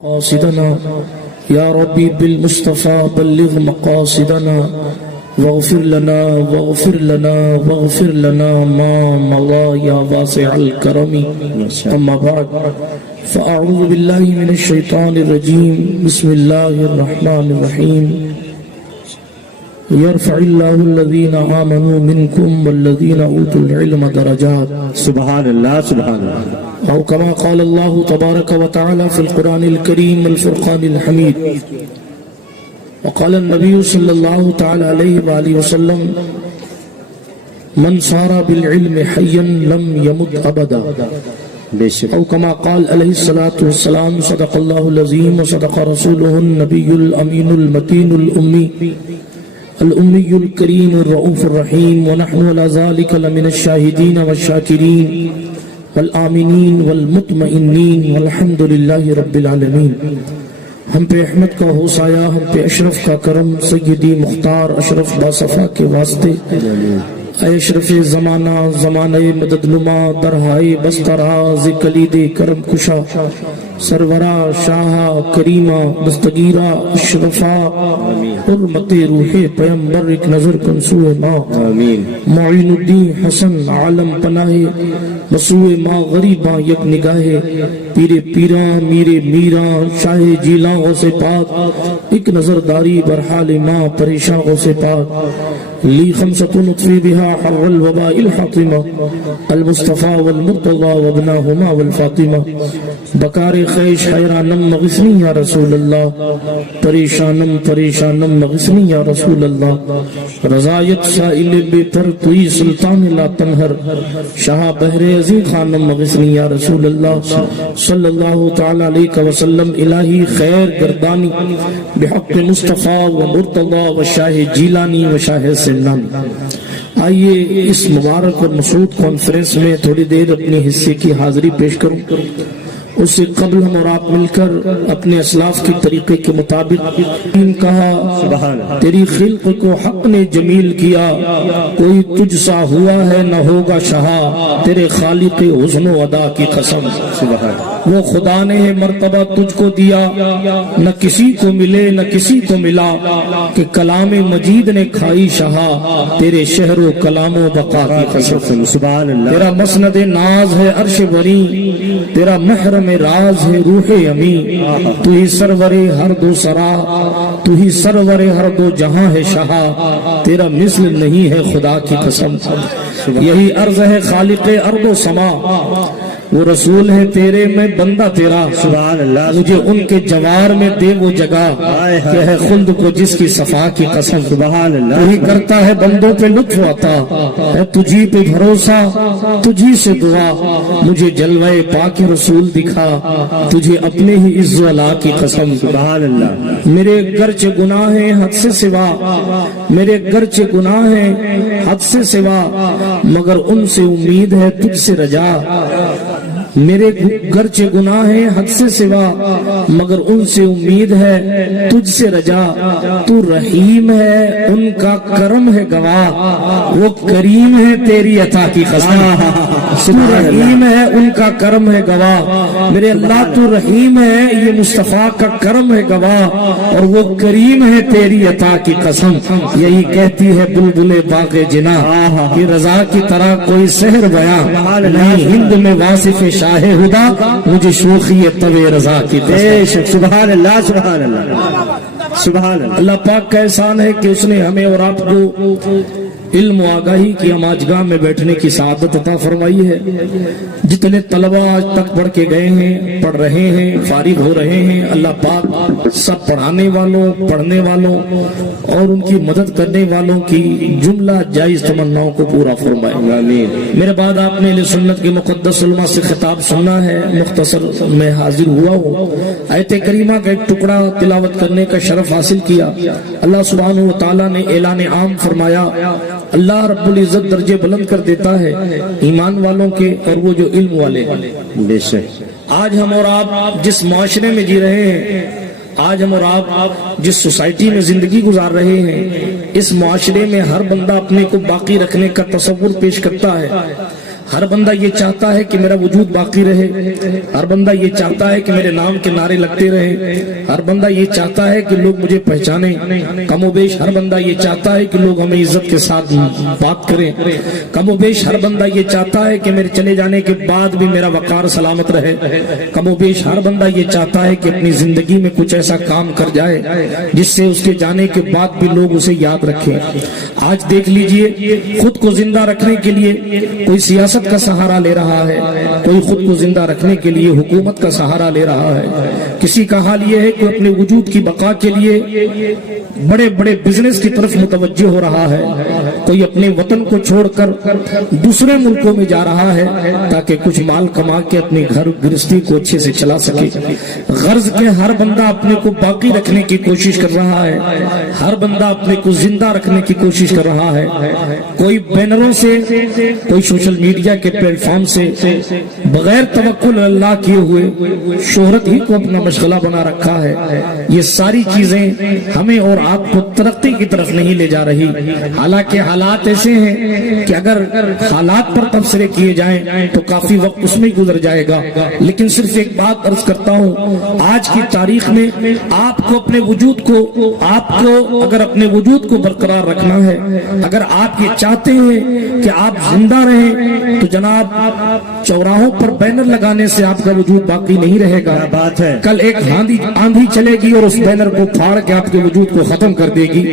قاصدنا يا ربي بالمصطفى بلغ مقاصدنا واغفر لنا واغفر لنا واغفر لنا ما مضى يا واسع الكرم. أما بعد فأعوذ بالله من الشيطان الرجيم. بسم الله الرحمن الرحيم. يرفع الله الذين آمنوا منكم والذين أوتوا العلم درجات. سبحان الله سبحان الله. أو كما قال الله تبارك وتعالى في القرآن الكريم الفرقان الحميد. وقال النبي صلى الله تعالى عليه وآله وسلم من صار بالعلم حيا لم يمت أبدا. أو كما قال عليه الصلاة والسلام صدق الله العظيم وصدق رسوله النبي الأمين المتين الأمي الكريم الرؤوف الرحيم. ونحن على ذلك لمن الشاهدين والشاكرين والآمنین والمطمئنین والحمد للہ رب العالمین. ہم پہ احمد کا ہو سایہ، ہم پہ اشرف کا کرم، سیدی مختار اشرف باصفا کے واسطے. اے اشرف زمانہ زمانہ مدد نما درہائے بستراز کلید کرم کشا سرورہ شاہا کریمہ دستگیرہ اشرفا حرمت روح پیمبر ایک نظر کنسوئے ماں معین الدین حسن عالم پناہ بسوئے ماں غریباں یک نگاہ پیرے پیراں میرے میراں شاہ جیلاں غوث پاک ایک نظر داری برحال ماں پریشاں غوث پاک لی خمسۃ نطفی بہا حر الوباء الحاطمہ المصطفیٰ والمرتضی وابناہما والفاطمہ. بکار خیش حیرانم مغثنی یا رسول اللہ، پریشانم پریشانم مغثنی یا رسول اللہ. رضایت سائل بے پر توی سلطان لا تنہر، شاہ بحر عزیز خانم مغثنی یا رسول اللہ صلی اللہ تعالی علیہ وسلم. الہی خیر گردانی بحق مصطفیٰ و مرتضی و شاہ جیلانی و شاہ سلانی. آئیے اس مبارک اور مسعود کانفرنس میں تھوڑی دیر اپنے حصے کی حاضری پیش کروں. اس سے قبل ہم اور آپ مل کر اپنے اسلاف کے طریقے کے مطابق کہا تیری خلق کو حق نے جمیل کیا، کوئی تجھ سا ہوا ہے نہ ہوگا شہا، تیرے خالق حسن و ادا کی قسم. وہ خدا نے مرتبہ تجھ کو دیا، نہ کسی کو ملے نہ کسی کو ملا، کہ کلام مجید نے کھائی شہا، تیرے شہر و کلام و بقا کی قسم. تیرا مسند ناز ہے عرش بری، تیرا محرم راز ہے روح امی. تو ہی سرور ہر دو سرا، تو ہی سرور ہر دو جہاں ہے شہا، تیرا مثل نہیں ہے خدا کی قسم. یہی عرض ہے خالق ارض و سما، وہ رسول ہے تیرے میں بندہ تیرا. سبحان اللہ. مجھے ان کے جوار میں دے وہ جگہ کہ ہے خلد کو جس کی صفا کی قسم. سبحان اللہ. وہی کرتا ہے بندوں پہ لطف آتا ہے، تجھی پہ بھروسہ تجھی سے دعا. مجھے جلوہ پاک رسول دکھا، تجھے اپنے ہی عز و علا کی قسم. سبحان اللہ. میرے گرچہ گناہ ہیں حد سے سوا، میرے گرچہ گناہ ہیں حد سے سوا، مگر ان سے امید ہے تجھ سے رجا. میرے گرچہ گناہ ہیں حد سے سوا، مگر ان سے امید ہے تجھ سے رجا. تو رحیم ہے ان کا کرم ہے گواہ، وہ کریم ہے تیری عطا کی قسم. تو رحیم ہے ان کا کرم ہے گواہ، میرے اللہ تو رحیم ہے یہ مصطفیٰ کا کرم ہے گواہ، اور وہ کریم ہے تیری عطا کی قسم. یہی کہتی ہے بلبل باغ جنا کہ رضا کی طرح کوئی سحر بیاں نہیں ہند میں واصف شاہ ہدا، مجھے شوخی طوع رضا کی قسم. سبحان اللہ سبحان اللہ سبحان اللہ. اللہ پاک کا احسان ہے کہ اس نے ہمیں اور آپ کو علم و آگاہی کی اماجگاہ میں بیٹھنے کی سعادت عطا فرمائی ہے. جتنے طلبہ آج تک پڑھ کے گئے ہیں، پڑھ رہے ہیں، فارغ ہو رہے ہیں، اللہ پاک سب پڑھانے والوں، پڑھنے والوں اور ان کی مدد کرنے والوں کی جملہ جائز تمناؤں کو پورا فرمائے. میرے بعد آپ نے سنت کے مقدس علماء سے خطاب سننا ہے. مختصر میں حاضر ہوا ہوں. آیت کریمہ کا ایک ٹکڑا تلاوت کرنے کا شرف حاصل کیا. اللہ سبحانہ و تعالیٰ نے اعلان عام فرمایا. اللہ رب العزت درجے بلند کر دیتا ہے ایمان والوں کے اور وہ جو علم والے. بے شک آج ہم اور آپ جس معاشرے میں جی رہے ہیں، آج ہم اور آپ جس سوسائٹی میں زندگی گزار رہے ہیں، اس معاشرے میں ہر بندہ اپنے کو باقی رکھنے کا تصور پیش کرتا ہے. ہر بندہ یہ چاہتا ہے کہ میرا وجود باقی رہے، ہر بندہ یہ چاہتا ہے کہ میرے نام کے نعرے لگتے رہیں، ہر بندہ یہ چاہتا ہے کہ لوگ مجھے پہچانیں، کم و بیش ہر بندہ یہ چاہتا ہے کہ لوگ ہمیں عزت کے ساتھ بات کریں، کم و بیش ہر بندہ یہ چاہتا ہے کہ میرے چلے جانے کے بعد بھی میرا وقار سلامت رہے، کم و بیش ہر بندہ یہ چاہتا ہے کہ اپنی زندگی میں کچھ ایسا کام کر جائے جس سے اس کے جانے کے بعد بھی لوگ اسے یاد رکھیں۔ آج دیکھ لیجئے، خود کو زندہ رکھنے کے لیے کوئی سیاست کا سہارا لے رہا ہے، کوئی خود کو زندہ رکھنے کے لیے حکومت کا سہارا لے رہا ہے، کسی کا حال یہ ہے کہ اپنے وجود کی بقا کے لیے بڑے بڑے بزنس کی طرف متوجہ ہو رہا ہے، کوئی اپنے وطن کو چھوڑ کر دوسرے ملکوں میں جا رہا ہے تاکہ کچھ مال کما کے اپنی گھر گرستی کو اچھے سے چلا سکے۔ غرض کے ہر بندہ اپنے کو باقی رکھنے کی کوشش کر رہا ہے، ہر بندہ اپنے کو زندہ رکھنے کی کوشش کر رہا ہے، کوئی بینروں سے، کوئی سوشل میڈیا کے پلیٹ فارم سے بغیر توکل اللہ کیے ہوئے شہرت ہی کو اپنا مشغلہ بنا رکھا ہے۔ یہ ساری چیزیں ہمیں اور آپ کو ترقی کی طرف نہیں لے جا رہی، حالانکہ حالات ایسے ہیں کہ اگر حالات پر تبصرے کیے جائیں تو کافی وقت اس میں گزر جائے گا، لیکن صرف ایک بات عرض کرتا ہوں، آج کی تاریخ میں آپ کو اپنے وجود کو، آپ کو اگر اپنے وجود کو برقرار رکھنا ہے، اگر آپ یہ چاہتے ہیں کہ آپ زندہ رہیں تو جناب چوراہوں پر بینر لگانے سے آپ کا وجود باقی نہیں رہے گا۔ بات ہے، کل ایک آندھی چلے گی اور اس بینر کو پھاڑ کے آپ کے وجود کو ختم کر دے گی۔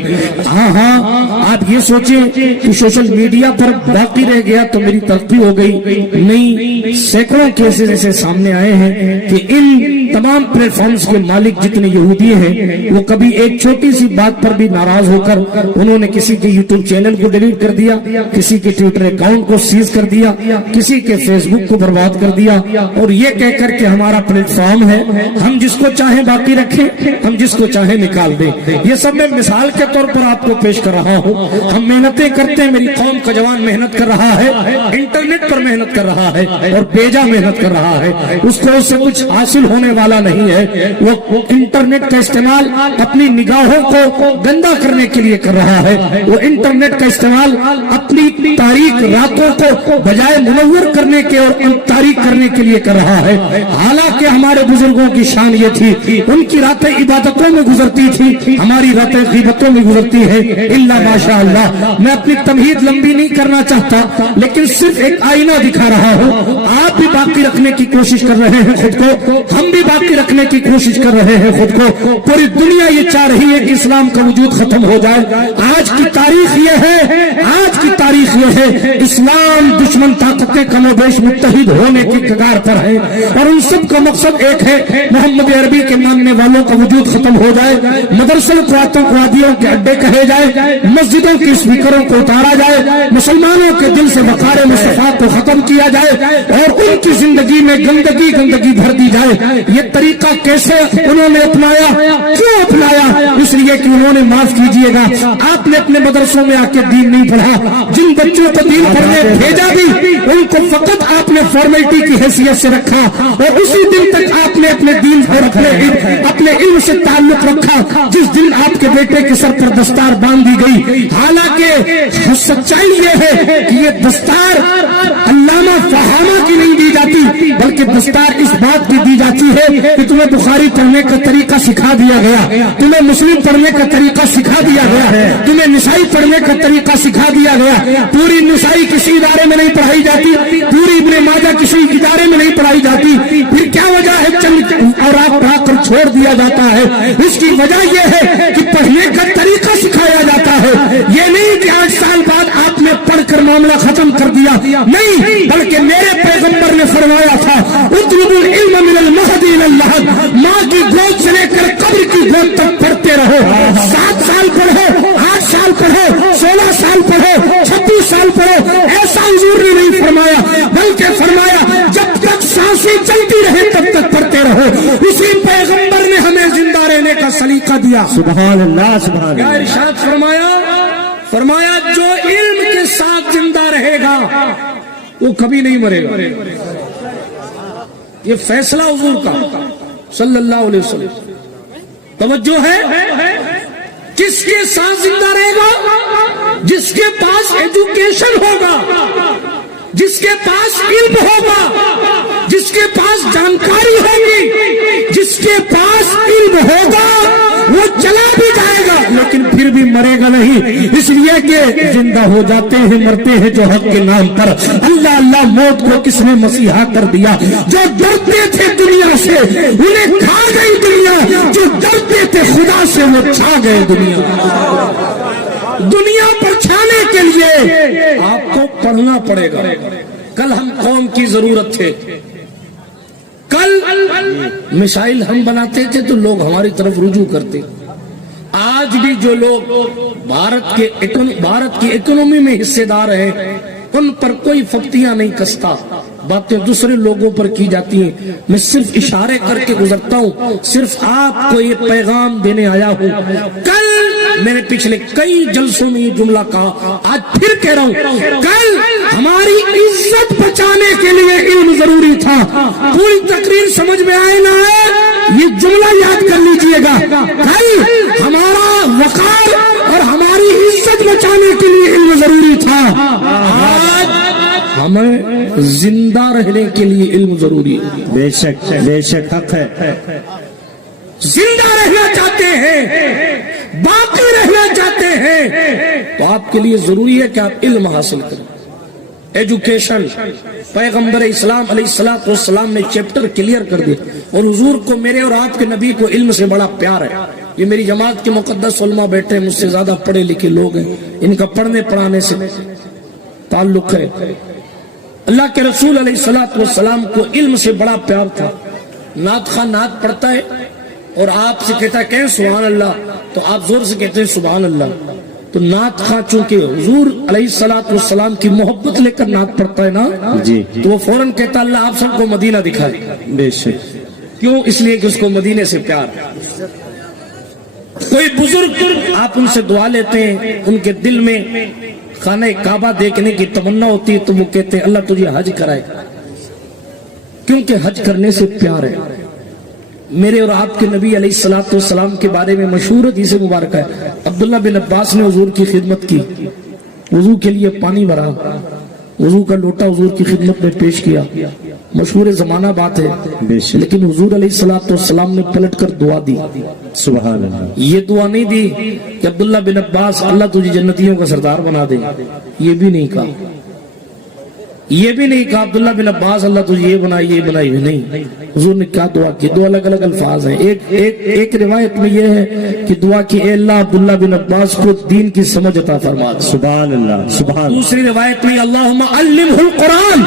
ہاں آپ یہ سوچیں کہ سوشل میڈیا پر باقی رہ گیا تو میری ترقی ہو گئی، نہیں، سینکڑوں کیسز ایسے سامنے آئے ہیں کہ ان تمام پلیٹ فارمز کے مالک جتنے یہودی ہیں وہ کبھی ایک چھوٹی سی بات پر بھی ناراض ہو کر انہوں نے کسی کے یوٹیوب چینل کو ڈیلیٹ کر دیا، کسی کے ٹویٹر اکاؤنٹ کو سیز کر دیا، کسی کے فیس بک کو برباد کر دیا، اور یہ کہہ کر کہ ہمارا پلیٹ فارم ہے، ہم جس کو چاہیں باقی رکھیں، ہم جس کو چاہیں نکال دیں۔ یہ سب میں مثال کے طور پر آپ کو پیش کر رہا ہوں۔ ہم محنتیں کرتے ہیں، میری قوم کا جوان محنت کر رہا ہے، انٹرنیٹ پر محنت کر رہا ہے اور بیجا محنت کر رہا ہے، اس کو اس سے کچھ حاصل ہونے والا نہیں ہے، وہ انٹرنیٹ کا استعمال اپنی نگاہوں کو گندا کرنے کے لیے کر رہا ہے، وہ انٹرنیٹ کا استعمال اپنی تاریک راتوں کو بجائے منور کرنے کے اور تاریک کرنے کے لیے کر رہا ہے۔ حالانکہ ہمارے بزرگوں کی شان یہ تھی، ان کی راتیں عبادتوں میں گزرتی تھی، ہماری راتیں غیبتوں میں گزرتی ہے، الا ماشاء اللہ۔ میں اپنی تمہید لمبی نہیں کرنا چاہتا، لیکن صرف ایک آئینہ دکھا رہا ہوں۔ آپ بھی باقی رکھنے کی کوشش کر رہے ہیں خود کو، ہم بھی باقی رکھنے کی کوشش کر رہے ہیں خود کو۔ پوری دنیا یہ چاہ رہی ہے کہ اسلام کا وجود ختم ہو جائے۔ آج کی تاریخ یہ ہے، آج کی تاریخ یہ ہے، اسلام دشمن طاقتیں کم و بیش متحد ہونے کی کگار پر ہے، اور ان سب کا مقصد ایک ہے، محمد عربی کے ماننے والوں کا وجود ختم ہو جائے، مدرسوں کو آتنکوادیوں کے اڈے کہے جائے، مسجدوں کی اسپیکروں کو اتارا جائے، مسلمانوں کے دل سے وقار مصطفیٰ کو ختم کیا جائے، اور ان کی زندگی میں گندگی بھر دی جائے۔ یہ طریقہ کیسے انہوں نے اپنایا، کیوں اپنایا؟ اس لیے کہ انہوں نے، معاف کیجئے گا، آپ نے اپنے مدرسوں میں آ کے دین نہیں پڑھا، جن بچوں کو دین پڑھنے بھیجا بھی ان کو فقط آپ نے فارمیلٹی کی حیثیت سے رکھا، اور اسی دن تک آپ نے اپنے دین اور اپنے علم سے تعلق رکھا جس دن آپ کے بیٹے کے سر پر دستار باندھ دی گئی۔ حالانکہ سچائی یہ ہے کہ یہ دستار علامہ فہامہ کی نہیں دی جاتی، بلکہ دستار اس بات کی دی جاتی ہے کہ تمہیں بخاری پڑھنے کا طریقہ سکھا دیا گیا، تمہیں مسلم پڑھنے کا طریقہ سکھا دیا گیا، تمہیں نسائی پڑھنے کا طریقہ سکھا دیا گیا۔ پوری نسائی کسی ادارے میں نہیں پڑھائی جاتی، پوری ابن ماجہ کسی ادارے میں نہیں پڑھائی جاتی، پھر کیا وجہ ہے چند اور آپ پڑھا کر چھوڑ دیا جاتا ہے؟ اس کی وجہ یہ ہے کہ پڑھنے کا طریقہ سکھایا جاتا ہے۔ یہ نہیں کہ 8 سال بعد آپ نے پڑھ کر معاملہ ختم کر دیا، نہیں، بلکہ میرے پیغمبر نے فرمایا تھا، اطلبوا العلم من المہد الی اللحد، ماں کی گود سے لے کر قبر کی گود تک پڑھتے رہو۔ 7 سال پڑھو، 8 سال پڑھو، 16 سال پڑھو، 26 سال پڑھو، ایسا حضور نے نہیں فرمایا، بلکہ فرمایا جب تک سانسیں چلتی رہے تب تک پڑھتے رہو۔ اسی پیغمبر نے ہمیں زندہ رہنے کا سلیقہ دیا۔ سبحان اللہ، سبحان اللہ۔ ارشاد فرمایا جو علم کے ساتھ زندہ رہے گا وہ کبھی نہیں مرے گا۔ یہ فیصلہ حضور کا صلی اللہ علیہ وسلم۔ توجہ ہے، کس کے ساتھ زندہ رہے گا؟ جس کے پاس ایجوکیشن ہوگا، جس کے پاس علم ہوگا، جس کے پاس جانکاری ہوگی، جس کے پاس علم ہوگا وہ چلا بھی جائے گا لیکن پھر بھی مرے گا نہیں، اس لیے کہ زندہ ہو جاتے ہیں مرتے ہیں جو حق کے نام پر۔ اللہ اللہ، موت کو کس نے مسیحا کر دیا؟ جو ڈرتے تھے دنیا سے انہیں کھا گئی دنیا، جو ڈرتے تھے خدا سے وہ چھا گئے دنیا۔ دنیا پر چھانے کے لیے آپ کو پڑھنا پڑے گا۔ کل ہم قوم کی ضرورت تھے، کل مسائل ہم بناتے تھے تو لوگ ہماری طرف رجوع کرتے۔ آج بھی جو لوگ بھارت کی اکنومی میں حصے دار ہیں ان پر کوئی فقطیاں نہیں کستا، باتیں دوسرے لوگوں پر کی جاتی ہیں۔ میں صرف اشارے کر کے گزرتا ہوں، صرف آپ کو یہ پیغام دینے آیا ہوں۔ کل میں نے پچھلے کئی جلسوں میں یہ جملہ کہا، آج پھر کہہ رہا ہوں، کل ہماری عزت بچانے کے لیے علم ضروری تھا۔ پوری تقریر سمجھ میں آئے نہ آئے یہ جملہ یاد کر لیجئے گا، کل ہمارا وقار اور ہماری عزت بچانے کے لیے علم ضروری تھا، آج ہمیں زندہ رہنے کے لیے علم ضروری ہے۔ بے شک حق ہے۔ زندہ رہنا چاہتے ہیں، باقی رہنا چاہتے ہیں تو آپ کے لیے ضروری ہے کہ آپ علم حاصل کریں۔ ایجوکیشن، پیغمبر اسلام علیہ السلام نے چیپٹر کلیئر کر دیا، اور حضور کو، میرے اور آپ کے نبی کو علم سے بڑا پیار ہے۔ یہ میری جماعت کے مقدس علماء بیٹھے ہیں، مجھ سے زیادہ پڑھے لکھے لوگ ہیں، ان کا پڑھنے پڑھانے سے تعلق ہے۔ اللہ کے رسول علیہ السلام کو علم سے بڑا پیار تھا۔ نعت خواہ نعت پڑھتا ہے اور آپ سے کہتا ہے کہ سبحان اللہ، تو آپ زور سے کہتے ہیں سبحان اللہ۔ تو نعت خواہ چونکہ حضور علیہ السلام کی محبت لے کر نعت پڑھتا ہے نا جی، تو وہ فوراً کہتا اللہ آپ سب کو مدینہ دکھائے۔ بے شک۔ کیوں؟ اس لیے کہ اس کو مدینے سے پیار ہے۔ کوئی بزرگ آپ ان سے دعا لیتے ہیں، ان کے دل میں خانہ کعبہ دیکھنے کی تمنا ہوتی ہے تو وہ کہتے ہیں اللہ تجھے حج کرائے، کیونکہ حج کرنے سے پیار ہے۔ میرے اور آپ کے نبی علیہ السلام کے بارے میں مشہور حدیث مبارکہ ہے، عبداللہ بن عباس نے حضور کی خدمت کی، وضو کے لیے پانی بھرا، وضو کا لوٹا حضور کی خدمت میں پیش کیا، مشہور زمانہ بات ہے، لیکن حضور علیہ السلام نے پلٹ کر دعا دی۔ سبحان اللہ۔ یہ دعا نہیں دی کہ عبداللہ بن عباس اللہ تجھے جنتیوں کا سردار بنا دے، یہ بھی نہیں کہا، یہ بھی نہیں کہا عبداللہ بن عباس اللہ تجھے یہ بنائی یہ بنائی بھی نہیں۔ حضور نے کیا دعا کی؟ دو الگ الگ الفاظ ہیں۔ ایک روایت میں یہ ہے کہ دعا کی اے اللہ عبداللہ بن عباس کو دین کی سمجھ عطا فرما دے۔ سبحان اللہ، سبحان۔ دوسری روایت میں اللہم علمہ القرآن،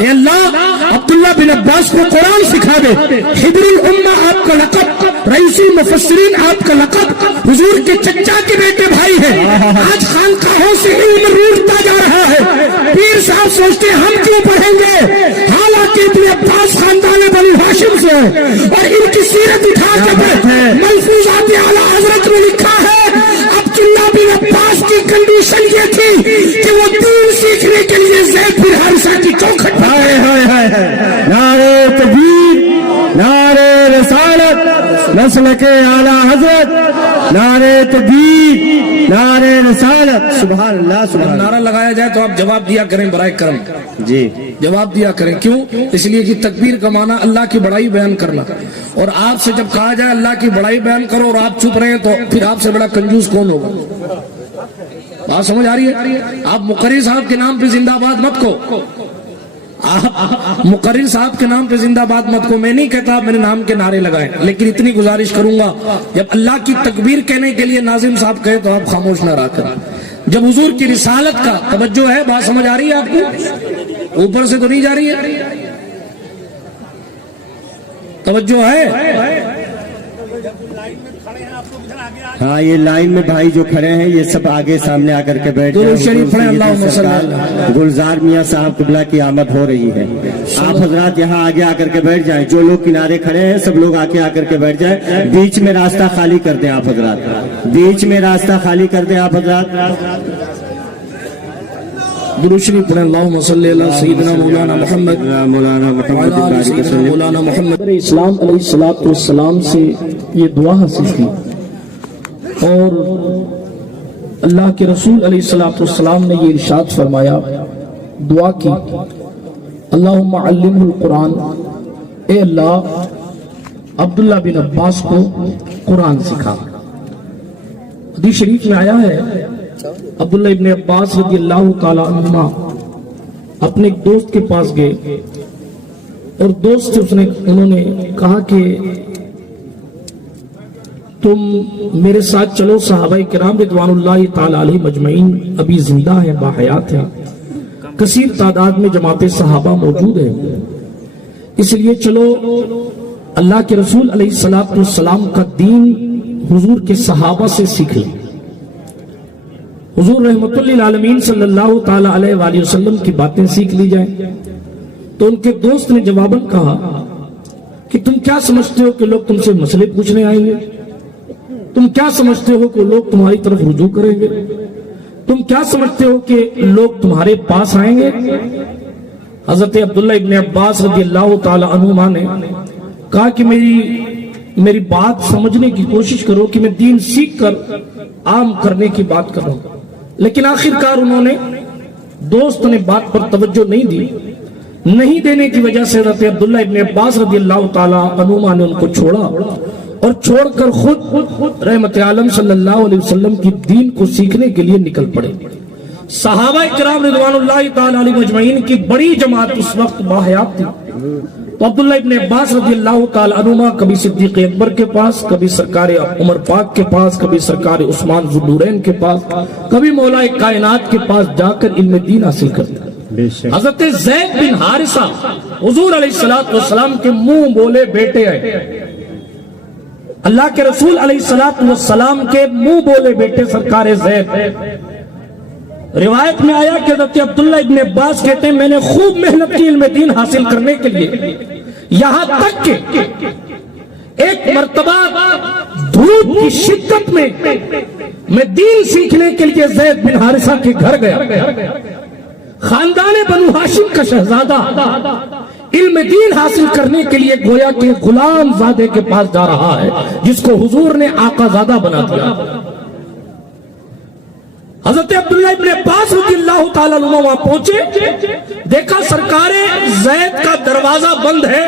اے اللہ عبداللہ بن عباس کو قرآن سکھا دے۔ حبر الامہ آپ کا لقب، رئیس المفسرین آپ کا لقب، حضور کے چچا کے بیٹے بھائی ہیں، آج خانقاہوں سے علم روٹتا جا رہا ہے۔ پیر صاحب سوچتے ہیں ہم کیوں پڑھیں گے، حالانکہ ابن عباس خاندان بنی ہاشم سے اور ان کی سیرت اٹھا کے ملفوظات اعلیٰ حضرت میں لکھا ہے عبداللہ بن عباس کی کنڈیشن یہ تھی کہ وہ دین سیکھنے کے لیے زید بن حارثہ کی چوکھٹ پر نعرہ تکبیر، نعرہ رسالت، مسلک اعلیٰ حضرت، نعرہ تکبیر، نعرہ رسالت۔ سبحان اللہ، سبحان اللہ۔ نعرہ لگایا جائے تو آپ جواب دیا کریں برائے کرم، جی جواب دیا کریں۔ کیوں؟ اس لیے کہ تکبیر کا معنی اللہ کی بڑائی بیان کرنا، اور آپ سے جب کہا جائے اللہ کی بڑائی بیان کرو اور آپ چپ رہے ہیں تو پھر آپ سے بڑا کنجوس کون ہوگا؟ بات سمجھ آ رہی ہے؟ آپ مقرر صاحب کے نام پہ زندہ باد مت کو، آپ مقرر صاحب کے نام پہ زندہ باد مت کو، میں نہیں کہتا میرے نام کے نعرے لگائیں، لیکن اتنی گزارش کروں گا جب اللہ کی تکبیر کہنے کے لیے ناظم صاحب کہے تو آپ خاموش نہ رہا کریں۔ جب حضور کی رسالت کا توجہ ہے، بات سمجھ آ رہی ہے آپ کو؟ اوپر سے تو نہیں جا رہی ہے؟ توجہ ہے؟ ہاں، یہ لائن میں بھائی جو کھڑے ہیں یہ سب آگے سامنے آ کر کے بیٹھ جائیں۔ درود شریف پڑھیں، اللہم صلی اللہ۔ گلزار میاں صاحب قبلہ کی آمد ہو رہی ہے، آپ حضرات یہاں آگے آ کر کے بیٹھ جائیں، جو لوگ کنارے کھڑے ہیں سب لوگ آگے آ کر کے بیٹھ جائیں، بیچ میں راستہ خالی کر دیں آپ حضرات، بیچ میں راستہ خالی کر دیں آپ حضرات۔ درود شریف پڑھیں، اللہم صلی اللہ سیدنا مولانا محمد مولانا محمد مولانا محمد۔ اسلام علیہ السلام سے یہ دعا حاصل کی، اور اللہ کے رسول علیہ السلام نے یہ ارشاد فرمایا دعا کی اللہم علمہ القرآن، اے اللہ عبداللہ بن عباس کو قرآن سکھا۔ حدیث شریف میں آیا ہے عبداللہ ابن عباس رضی اللہ تعالی عنہما اپنے ایک دوست کے پاس گئے اور دوست سے انہوں نے کہا کہ تم میرے ساتھ چلو، صحابہ کرام رضوان اللہ تعالی علیہ مجمعین ابھی زندہ ہیں، باحیات ہیں، کثیر تعداد میں جماعت صحابہ موجود ہے، اس لیے چلو اللہ کے رسول علیہ السلام کا دین حضور کے صحابہ سے سیکھ لیں۔ حضور رحمت للعالمین صلی اللہ تعالی علیہ وآلہ وسلم کی باتیں سیکھ لی جائیں۔ تو ان کے دوست نے جواباً کہا کہ تم کیا سمجھتے ہو کہ لوگ تم سے مسئلے پوچھنے آئیں گے؟ تم کیا سمجھتے ہو کہ لوگ تمہاری طرف رجوع کریں گے؟ تم کیا سمجھتے ہو کہ لوگ تمہارے پاس آئیں گے؟ حضرت عبداللہ ابن عباس رضی اللہ تعالی عنہما نے کہا کہ میری بات سمجھنے کی کوشش کرو کہ میں دین سیکھ کر عام کرنے کی بات کر رہا ہوں۔ لیکن آخرکار انہوں نے، دوست نے بات پر توجہ نہیں دی، نہیں دینے کی وجہ سے حضرت عبداللہ ابن عباس رضی اللہ تعالی عنہما نے ان کو چھوڑا اور چھوڑ کر خود رحمت عالم صلی اللہ علیہ وسلم کی دین کو سیکھنے کے لیے نکل پڑے۔ صحابہ کرام رضوان اللہ تعالی علیہ مجمعین کی بڑی جماعت اس وقت باحیات تھی۔ تو عبداللہ ابن عباس رضی اللہ تعالی عنہما کبھی صدیق اکبر کے پاس، کبھی سرکار عمر پاک کے پاس، کبھی سرکار عثمان ذو النورین کے پاس، کبھی مولا کائنات کے پاس جا کر علم دین حاصل کرتے۔ حضرت زید بن حارثہ حضور علیہ السلام کے منہ بولے بیٹے ہیں، اللہ کے رسول علیہ السلام کے منہ بولے بیٹے سرکار زید۔ روایت میں آیا کہ حضرت عبداللہ ابن عباس کہتے ہیں میں نے خوب محنت کی علم دین حاصل کرنے کے لیے، یہاں تک کہ ایک مرتبہ دھوپ کی شدت میں دین سیکھنے کے لیے زید بن حارثہ کے گھر گیا۔ خاندان بنو ہاشم کا شہزادہ علم دین حاصل کرنے کے لیے گویا کہ غلام زادے کے پاس جا رہا ہے جس کو حضور نے آقا زادہ بنا دیا۔ حضرت عبداللہ ابن عباس رضی اللہ تعالیٰ عنہ وہاں پہنچے، دیکھا سرکار زید کا دروازہ بند ہے،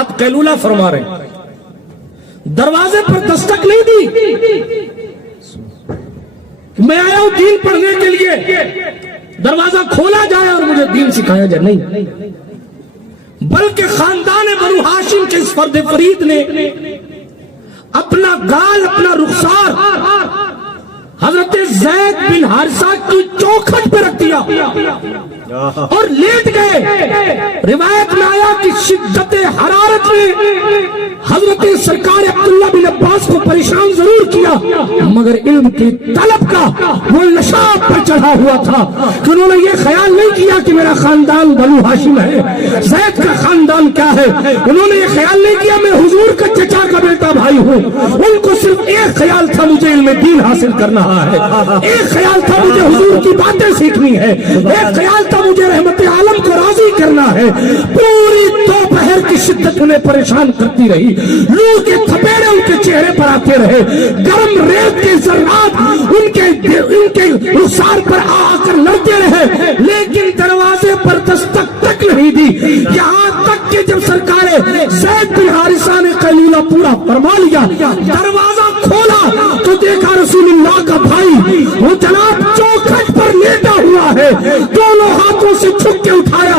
آپ قیلولہ فرما رہے ہیں، دروازے پر دستک نہیں دی، میں آیا ہوں دین پڑھنے کے لیے، دروازہ کھولا جائے اور مجھے دین سکھایا جائے، نہیں، بلکہ خاندان بنو ہاشم کے اس فرد فرید نے اپنا گال، اپنا رخسار حضرت زید بن حارثہ کی چوکھٹ پہ رکھ دیا اور لیٹ گئے۔ روایت میں آیا کہ شدت حرارت میں حضرت سرکار عبداللہ بن عباس کو پریشان ضرور کیا، مگر علم کی طلب کا وہ نشہ پر چڑھا ہوا تھا کہ انہوں نے یہ خیال نہیں کیا کہ میرا خاندان بنو ہاشم ہے، زید کا خاندان کیا ہے، انہوں نے یہ خیال نہیں کیا میں حضور کا چچا کا بیٹا بھائی ہوں۔ ان کو صرف ایک خیال تھا مجھے علم دین حاصل کرنا ہے، ایک خیال تھا مجھے حضور کی باتیں سیکھنی ہے، ایک خیال تھا مجھے رحمت عالم کو راضی کرنا ہے۔ پوری دوپہر کی شدت انہیں پریشان کرتی رہی، لو کے تھپیڑے ان کے چہرے پر آتے رہے، گرم ریت کے ذرات ان کے رخسار پر آ کر لڑتے رہے، لیکن دروازے پر دستک تک نہیں دی، یہاں تک کہ جب سرکار زید بن حارثہ نے قیلولہ پورا فرما لیا، دروازہ کھولا تو دیکھا رسول اللہ کا بھائی وہ جناب چوکھٹ پر لیٹا ہوا ہے، دونوں ہاتھوں سے چھک کے اٹھایا،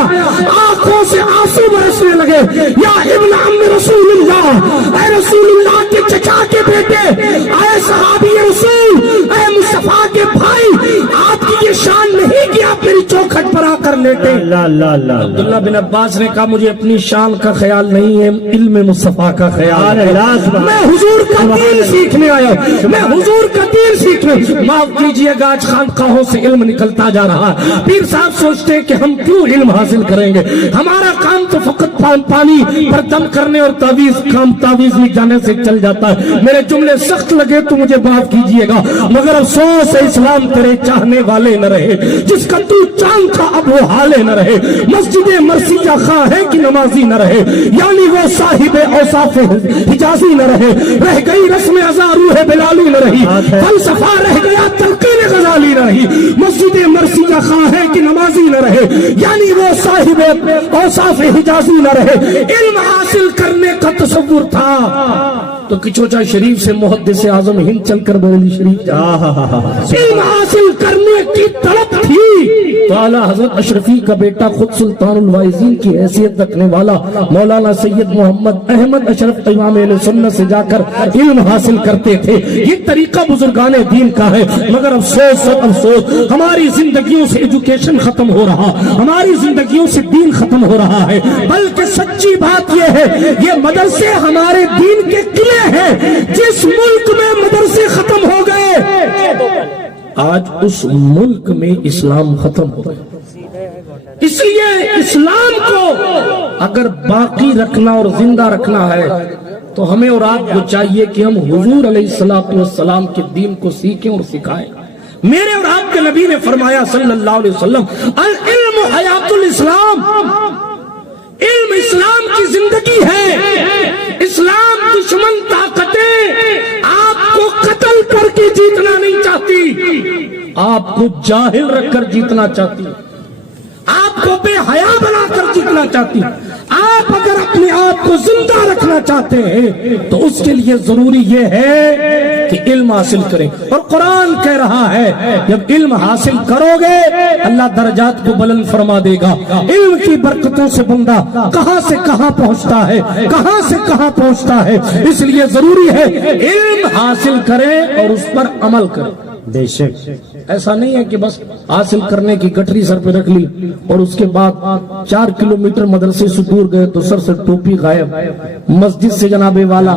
آنکھوں سے آنسو برسنے لگے، یا ابن عم رسول اللہ، اے رسول اللہ کے چچا کے بیٹے، اے صحابی رسول، اے مصطفیٰ کے بھائی، آپ کی یہ شان نہیں کہ آپ میری چوکھٹ پر آ کر لیٹے۔ عبداللہ بن عباس نے کہا مجھے اپنی شان کا خیال نہیں ہے، علم مصطفیٰ کا خیال ہے، میں حضور کا دین سیکھنے آیا ہوں، میں حضور کا دین سیکھنے۔ معاف کیجئے گا آج خانقاہوں سے علم نکلتا جا رہا ہے، پیر صاحب سوچتے ہیں کہ ہم کیوں علم حاصل کریں گے، ہمارا کام تو فقط پانی پر دم کرنے اور تعویذ میں جانے سے چل جاتا ہے۔ میرے جملے سخت لگے تو مجھے معاف کیجئے گا، مگر افسوس ہے اسلام تیرے چاہنے والے نہ رہے، جس کا تو چاند تھا اب وہ حالے نہ رہے، مسجد مرثیہ خواہ ہے کہ نمازی نہ رہے، یعنی وہ صاحب اوصاف حجازی نہ رہے گئی رسم ازا روح بلالی نہ رہی، فلسفہ رہ گیا تلقین غزالی نہ رہی، رہی، مسجد مرثیہ خواہ ہے کہ نمازی نہ رہے، یعنی وہ صاحب اوصاف حجازی نہ رہے، علم حاصل کرنے کا تصور تھا تو کچوچا شریف سے محدث اعظم ہند چل کر بریلی شریف جا، علم حاصل کرنے کی طلب تھی تو اعلیٰ حضرت اشرفی کا بیٹا خود سلطان الواعظین کی حیثیت رکھنے والا مولانا سید محمد احمد اشرف امام اہل سنت سے جا کر علم حاصل کرتے تھے۔ یہ طریقہ بزرگان دین کا ہے، مگر افسوس سب افسوس ہماری زندگیوں سے ایجوکیشن ختم ہو رہا، ہماری زندگیوں سے دین ختم ہو رہا ہے، بلکہ سچی بات یہ ہے یہ مدرسے ہمارے دین کے قلعے ہیں۔ جس ملک میں مدرسے ختم ہو گئے آج اس ملک میں اسلام ختم ہو گئے۔ اس لیے اسلام کو اگر باقی رکھنا اور زندہ رکھنا ہے تو ہمیں اور آپ کو چاہیے کہ ہم حضور علیہ السلام کے دین کو سیکھیں اور سکھائیں۔ میرے اور آپ کے نبی نے فرمایا صلی اللہ علیہ وسلم العلم حیات الاسلام، علم اسلام کی زندگی ہے۔ اسلام دشمن طاقتیں آپ کو قتل کر کے جیتنا نہیں چاہتی، آپ کو جاہل رکھ کر جیتنا چاہتی، آپ کو بے حیا بنا کر جیتنا چاہتی۔ آپ اگر اپنے آپ کو زندہ رکھنا چاہتے ہیں تو اس کے لیے ضروری یہ ہے کہ علم حاصل کریں، اور قرآن کہہ رہا ہے جب علم حاصل کرو گے اللہ درجات کو بلند فرما دے گا۔ علم کی برکتوں سے بندہ کہاں سے کہاں پہنچتا ہے، کہاں سے کہاں پہنچتا ہے، اس لیے ضروری ہے علم حاصل کریں اور اس پر عمل کریں۔ بے شک ایسا نہیں ہے کہ بس حاصل کرنے کی گٹری سر پہ رکھ لی اور اس کے بعد 4 کلومیٹر مدرسے سے دور گئے تو سر سے ٹوپی غائب، مسجد سے جناب والا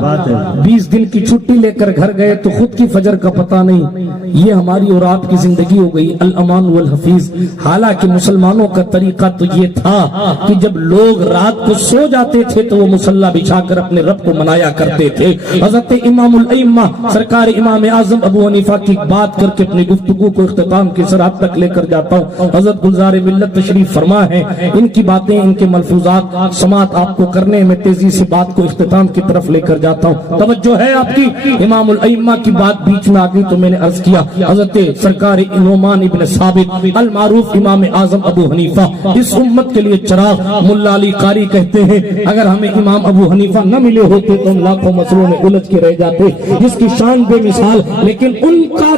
20 دن کی چھٹی لے کر گھر گئے تو خود کی فجر کا پتہ نہیں۔ یہ ہماری اور آپ کی زندگی ہو گئی الامان والحفیظ۔ حالانکہ مسلمانوں کا طریقہ تو یہ تھا کہ جب لوگ رات کو سو جاتے تھے تو وہ مصلی بچھا کر اپنے رب کو منایا کرتے تھے۔ حضرت امام الائمہ سرکار امام اعظم ابو حنیفہ کی بات کر کے اپنی گفتگو کو اختتام کی سرحد تک لے کر جاتا ہوں۔ حضرت گلزار ملت تشریف فرما ہے، ان کی باتیں، ان کے ملفوظات سماعت آپ کو کرنے میں تیزی سے بات کو اختتام کی طرف لے کر جاتا ہوں۔ توجہ ہے آپ کی، امام الائمہ کی بات بیچ میں آ گئی تو میں نے عرض کیا حضرت سرکار نعمان ابن ثابت المعروف امام اعظم ابو حنیفہ اس امت کے لیے چراغ، ملا علی قاری کہتے ہیں اگر ہمیں امام ابو حنیفہ نہ ملے ہوتے تو ہم لاکھوں مسئلوں میں الجھ کے رہ جاتے، جس کی شان بے مثال، لیکن ان کا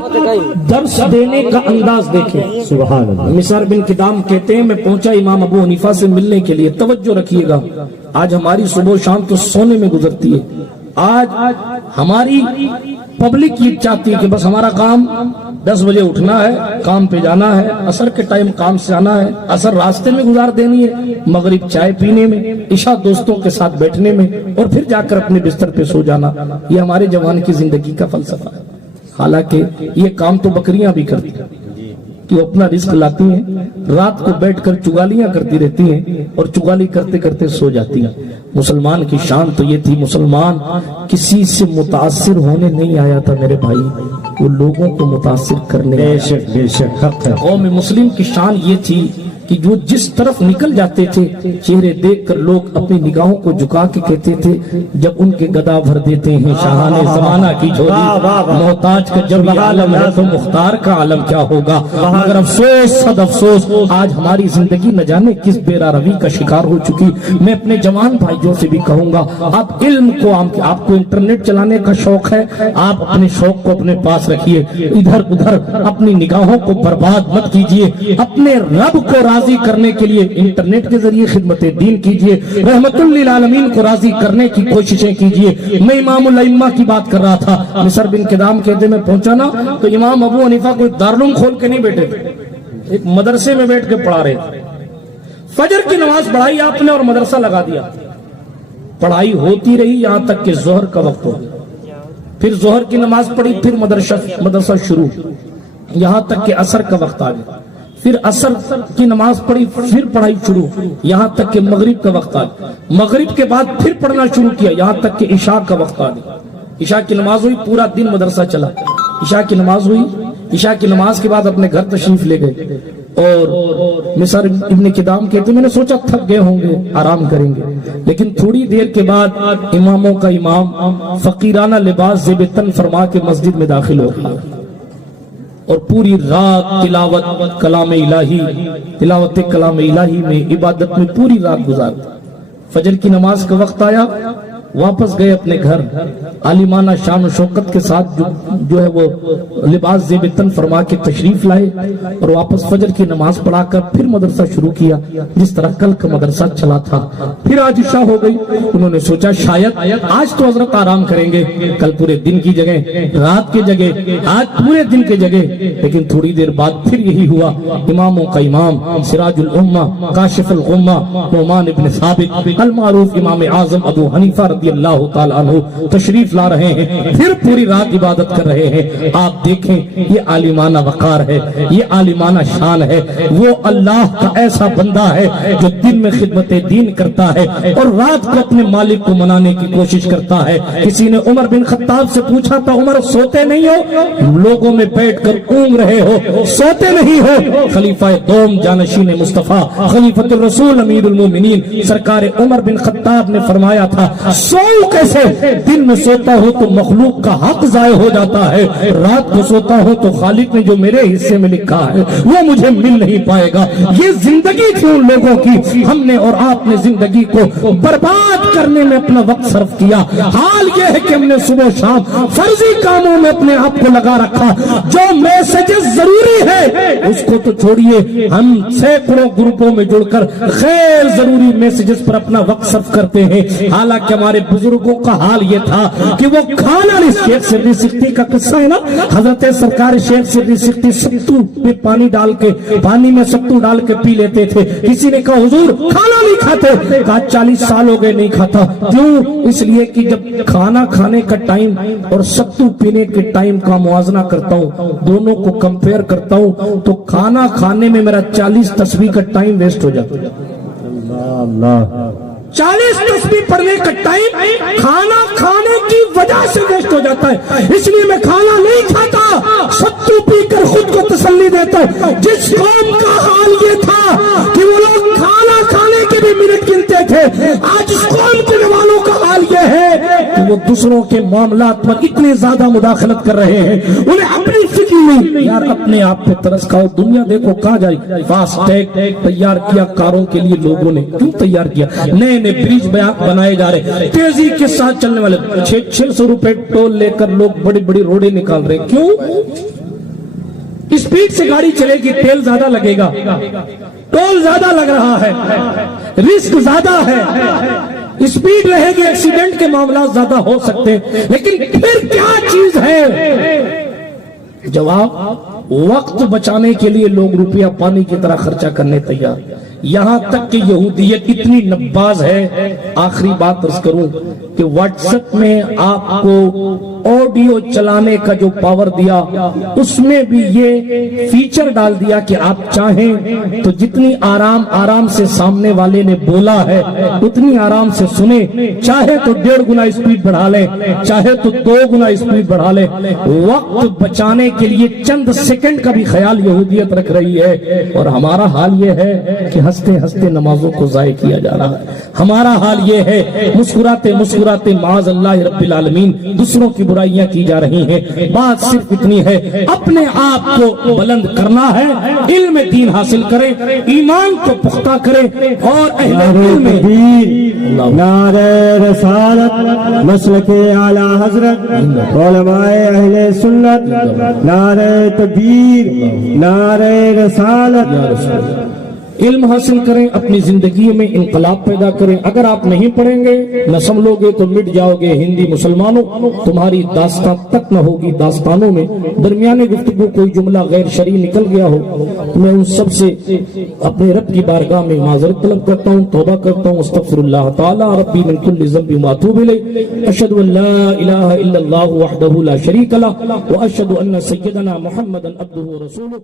درس دینے کا انداز دیکھیں۔ سبحان اللہ۔ مصعب بن کدام کہتے ہیں میں پہنچا امام ابو حنیفہ سے ملنے کے لیے۔ توجہ رکھیے گا، آج ہماری صبح و شام تو سونے میں گزرتی ہے۔ آج ہماری پبلک یہ چاہتی ہے کہ بس ہمارا کام 10 بجے اٹھنا ہے، کام پہ جانا ہے، عصر کے ٹائم کام سے آنا ہے، عصر راستے میں گزار دینی ہے، مغرب چائے پینے میں، عشاء دوستوں کے ساتھ بیٹھنے میں، اور پھر جا کر اپنے بستر پہ سو جانا۔ یہ ہمارے جوان کی زندگی کا فلسفہ ہے۔ حالانکہ یہ کام تو بکریاں بھی کرتی ہیں کہ وہ اپنا رزق لاتی ہیں، رات کو بیٹھ کر چگالیاں کرتی رہتی ہیں اور چگالی کرتے کرتے سو جاتی ہیں۔ مسلمان کی شان تو یہ تھی، مسلمان کسی سے متاثر ہونے نہیں آیا تھا میرے بھائی، وہ لوگوں کو متاثر کرنے آیا۔ بے شک حق ہے۔ قوم مسلم کی شان یہ تھی کہ جو جس طرف نکل جاتے تھے چہرے دیکھ کر لوگ اپنی نگاہوں کو جھکا کے کہتے تھے جب ان کے گدا بھر دیتے ہیں شاہان زمانہ کی جھولی، محتاج کا جب یہ عالم ہے تو مختار کا عالم کیا ہوگا۔ مگر افسوس صد افسوس آج ہماری زندگی نہ جانے کس بیرا روی کا شکار ہو چکی۔ میں اپنے جوان بھائیوں سے بھی کہوں گا آپ علم کو، آپ کو انٹرنیٹ چلانے کا شوق ہے، آپ اپنے شوق کو اپنے پاس رکھیے، ادھر ادھر اپنی نگاہوں کو برباد مت کیجیے، اپنے رب کو راضی کرنے کے لیے انٹرنیٹ کے ذریعے خدمت دین کیجئے، رحمت للعالمین کو راضی کرنے کی کوششیں کیجئے۔ میں امام الائمہ کی بات کر رہا تھا، مصعب بن کدام کہتے میں پہنچا نا تو امام ابو حنیفہ کوئی دارالعلوم کھول کے نہیں بیٹھے تھے، ایک مدرسے میں بیٹھ کے پڑھا رہے تھے۔ فجر کی نماز پڑھائی آپ نے اور مدرسہ لگا دیا، پڑھائی ہوتی رہی یہاں تک کہ ظہر کا وقت ہو گیا، پھر ظہر کی نماز پڑھی، پھر مدرسہ شروع، یہاں تک کہ عصر کا وقت آ گیا، پھر عصر کی نماز پڑھی، پھر پڑھائی شروع، یہاں تک کہ مغرب کا وقت آ گیا، مغرب کے بعد پھر پڑھنا شروع کیا یہاں تک کہ عشاء کا وقت آ گیا۔ عشاء کی نماز ہوئی، پورا دن مدرسہ چلا، عشاء کی نماز ہوئی، عشاء کی نماز کے بعد اپنے گھر تشریف لے گئے، اور مصعب ابن کدام کہتے میں نے سوچا تھک گئے ہوں گے آرام کریں گے، لیکن تھوڑی دیر کے بعد اماموں کا امام فقیرانہ لباس زیب تن فرما کے مسجد میں داخل ہو گیا۔ اور پوری رات تلاوت کلام الہی میں عبادت میں پوری رات گزارتے. فجر کی نماز کا وقت آیا، واپس گئے اپنے گھر، عالمانہ شان و شوکت کے ساتھ جو ہے وہ لباس زیب تن فرما کے تشریف لائے اور واپس فجر کی نماز پڑھا کر پھر مدرسہ شروع کیا جس طرح کل کا مدرسہ چلا تھا. پھر آج عشاء ہو گئی، انہوں نے سوچا شاید آج تو حضرت آرام کریں گے، کل پورے دن کی جگہ رات کی جگہ آج پورے دن کی جگہ. لیکن تھوڑی دیر بعد پھر یہی ہوا. اماموں کا امام سراج الامہ کاشف الغمہ نعمان ابن ثابت المعروف امام اعظم ابو حنیفہ رضی اللہ تعالیٰ عنہ تشریف لا رہے ہیں، پھر پوری رات عبادت کر رہے ہیں. آپ دیکھیں یہ عالمانہ وقار ہے، یہ عالمانہ شان ہے. وہ اللہ کا ایسا بندہ ہے جو دن میں خدمت دین کرتا ہے اور رات کو اپنے مالک کو منانے کی کوشش کرتا ہے. کسی نے عمر بن خطاب سے پوچھا تھا عمر سوتے نہیں ہو؟ لوگوں میں بیٹھ کر اونگ رہے ہو، سوتے نہیں ہو؟ خلیفہ دوم جانشین مصطفیٰ خلیفۃ الرسول امیر المومنین سرکار عمر بن خطاب نے فرمایا تھا کیسے؟ دن میں سوتا ہوں تو مخلوق کا حق ضائع ہو جاتا ہے، رات کو سوتا ہوں تو خالق نے جو میرے حصے میں لکھا ہے وہ مجھے مل نہیں پائے گا. یہ زندگی تھی ان لوگوں کی، ہم نے اور آپ نے زندگی کو برباد کرنے میں اپنا وقت صرف کیا. حال یہ ہے کہ ہم نے صبح و شام فرضی کاموں میں اپنے آپ کو لگا رکھا. جو میسجز ضروری ہے اس کو تو چھوڑیے، ہم سینکڑوں گروپوں میں جڑ کر غیر ضروری میسجز پر اپنا وقت صرف کرتے ہیں. حالانکہ ہمارے بزرگوں کا حال یہ تھا کہ وہ کھانا نہیں. شیخ سری سکھتی کا قصہ ہے نا، حضرت سرکار شیخ سری سکھتی ستو میں پانی ڈال کے پانی میں ستو ڈال کے پی لیتے تھے. کسی نے کہا حضور کھانا نہیں کھاتے؟ کہا 40 سال ہو گئے نہیں کھاتا. کیوں؟ اس لیے کہ جب کھانا کھانے کا ٹائم اور ستو پینے کے ٹائم کا موازنہ کرتا ہوں، دونوں کو کمپیئر کرتا ہوں تو کھانا کھانے میں میرا 40 تسبیح کا ٹائم ویسٹ ہو جاتا ہے. 40 تسبیح پڑھنے کا ٹائم کھانا کھانے کی وجہ سے ویسٹ ہو جاتا ہے. اس لیے میں کھانا نہیں کھاتا، ستو پی کر خود کو تسلی دیتا ہوں. جس قوم کا حال یہ تھا کہ وہ لوگ کھانا کھانے کے بھی منٹ گنتے تھے، آج اس قوم کے والوں کا حال یہ ہے کہ وہ دوسروں کے معاملات پر اتنی زیادہ مداخلت کر رہے ہیں، انہیں اپنی فکر نہیں. یار اپنے آپ پہ ترس کھاؤ، دنیا دیکھو کہاں جائے. فاسٹ ٹیگ تیار کیا کاروں کے لیے لوگوں نے، کیوں تیار کیا؟ نئے برج بنائے جا رہے، تیزی کے ساتھ چلنے والے 600 روپے ٹول لے کر لوگ بڑی بڑی روڈیں نکال رہے. کیوں؟ اسپیڈ سے گاڑی چلے گی، تیل زیادہ لگے گا، ٹول زیادہ لگ رہا ہے، رسک زیادہ ہے. اسپیڈ رہے گی، ایکسیڈنٹ کے معاملات زیادہ ہو سکتے ہیں. لیکن پھر کیا چیز ہے؟ جواب وقت بچانے کے لیے لوگ روپیہ پانی کی طرح خرچہ کرنے تیار. یہاں تک کہ یہودیت اتنی نباز ہے، آخری بات عرض کروں کہ واٹس ایپ میں آپ کو آڈیو چلانے کا جو پاور دیا اس میں بھی یہ فیچر ڈال دیا کہ آپ چاہیں تو جتنی آرام سے سامنے والے نے بولا ہے اتنی آرام سے سنیں، چاہے تو 1.5 گنا اسپیڈ بڑھا لیں، چاہے تو 2 گنا اسپیڈ بڑھا لیں. وقت بچانے کے لیے چند سیکنڈ کا بھی خیال یہودیت رکھ رہی ہے. اور ہمارا حال یہ ہے کہ ہنستے ہنستے نمازوں کو ضائع کیا جا رہا ہے. ہمارا حال یہ ہے مسکراتے مسکراتے معاذ اللہ رب العالمین دوسروں کی برائیاں کی جا رہی ہیں. بات صرف اتنی ہے، اپنے آپ کو بلند کرنا ہے، علم دین حاصل کریں، ایمان کو پختہ کریں اور اہل علم نعرہ رسالت مسلک اعلی حضرت علماء اہل سنت، نعرہ تکبیر، نعرہ رسالت. علم حاصل کریں، اپنی زندگی میں انقلاب پیدا کریں. اگر آپ نہیں پڑھیں گے نہ سنبھلو گے تو مٹ جاؤ گے. ہندی مسلمانوں تمہاری داستان تک نہ ہوگی. داستانوں میں درمیانے گفتگو کوئی جملہ غیر شرعی نکل گیا ہو تو میں ان سب سے اپنے رب کی بارگاہ میں معذرت طلب کرتا ہوں، توبہ کرتا ہوں. استغفر اللہ تعالی ربی من کل ذنب واتوب الیہ. اشہد ان لا الہ الا اللہ وحدہ لا شریک لہ واشہد ان سیدنا محمدا عبدہ ورسولہ.